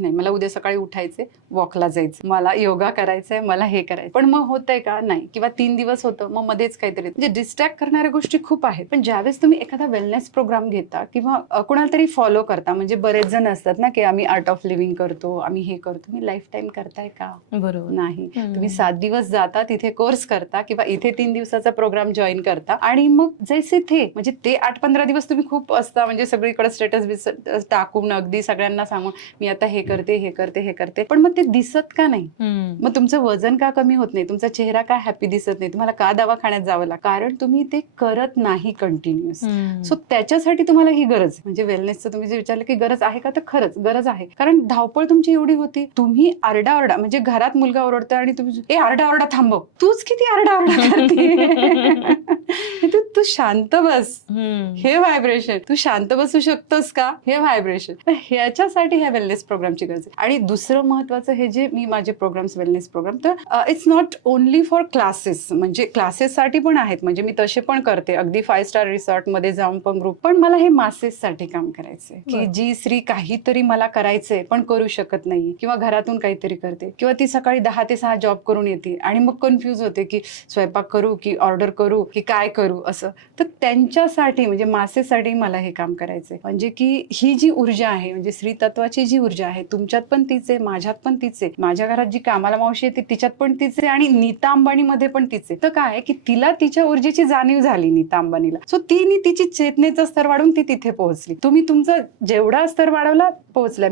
नाही मला उद्या सकाळी उठायचे, वॉकला जायचं, मला योगा करायचंय, मला हे करायचं. पण मग होतंय का? नाही. किंवा 3 दिवस होतं, मग मध्येच काहीतरी, म्हणजे डिस्ट्रॅक्ट करणाऱ्या गोष्टी खूप आहेत. पण ज्यावेळेस तुम्ही एखादा वेलनेस प्रोग्राम घेता किंवा कुणाला तरी फॉलो करता, म्हणजे बरेच जण असतात ना की आम्ही आर्ट ऑफ लिव्हिंग करतो, आम्ही हे करतो. तुम्ही लाईफ टाईम करताय का? बरोबर. नाही. तुम्ही 7 दिवस जाता, तिथे कोर्स करता किंवा इथे 3 दिवसाचा प्रोग्राम जॉईन करता आणि मग जैसे थे म्हणजे ते 8-15 दिवस तुम्ही खूप असता, म्हणजे सगळीकडे स्टेटस टाकून अगदी सगळ्यांना सांगून मी आता हे करते, हे करते, हे करते. पण मग ते दिसत का नाही? मग तुमचं वजन का कमी होत नाही? तुमचा चेहरा का हॅपी दिसत नाही? तुम्हाला का दवाखान्यात जावं लागतं? कारण तुम्ही ते करत नाही कंटिन्युअस. सो त्याच्यासाठी तुम्हाला ही गरज आहे. म्हणजे वेलनेसचं तुम्ही जे विचारलं की गरज आहे का, तर खरंच गरज आहे. कारण धावपळ तुमची एवढी होती, तुम्ही आरडाओरडा, म्हणजे घरात मुलगा ओरडतोय आणि तुम्ही ए आरडाओरडा थांबव, तूच किती आरडाओरडा करते. तू शांत बस, हे व्हायब्रेशन. तू शांत बसू शकतोस का, हे व्हायब्रेशन. ह्याच्यासाठी ह्या वेलनेस प्रोग्रामची गरज आहे. आणि दुसरं महत्वाचं, हे जे मी माझे प्रोग्राम्स, वेलनेस प्रोग्राम, तर it's not only for classes. म्हणजे क्लासेससाठी पण आहेत, म्हणजे मी तसे पण करते, अगदी 5 स्टार रिसॉर्ट मध्ये जाऊन पण ग्रुप. पण मला हे मासेससाठी काम करायचंय, की जी स्त्री काहीतरी मला करायचंय पण करू शकत नाही, किंवा घरातून काहीतरी करते, किंवा ती सकाळी 10 ते 6 जॉब करून येते आणि मग कन्फ्युज होते की स्वयंपाक करू की ऑर्डर करू की काय करू असं. तर त्यांच्यासाठी, म्हणजे मासेसाठी मला हे काम करायचंय. म्हणजे की ही जी ऊर्जा आहे, म्हणजे स्त्री तत्वाची जी ऊर्जा आहे, तुमच्यात पण तीच आहे, माझ्यात पण तीच आहे, माझ्या घरात जी कामाला मावशी येते तिच्यात पण तीच आहे, आणि नीता अंबानी मध्ये पण तीच आहे. तर काय की तिला तिच्या ऊर्जेची जाणीव झाली, नीता अंबानीला. सो तिने तिची चेतनेचा स्तर वाढवून ती तिथे पोहोचली. तुम्ही तुमचा जेवढा स्तर वाढवला, पोहोचला.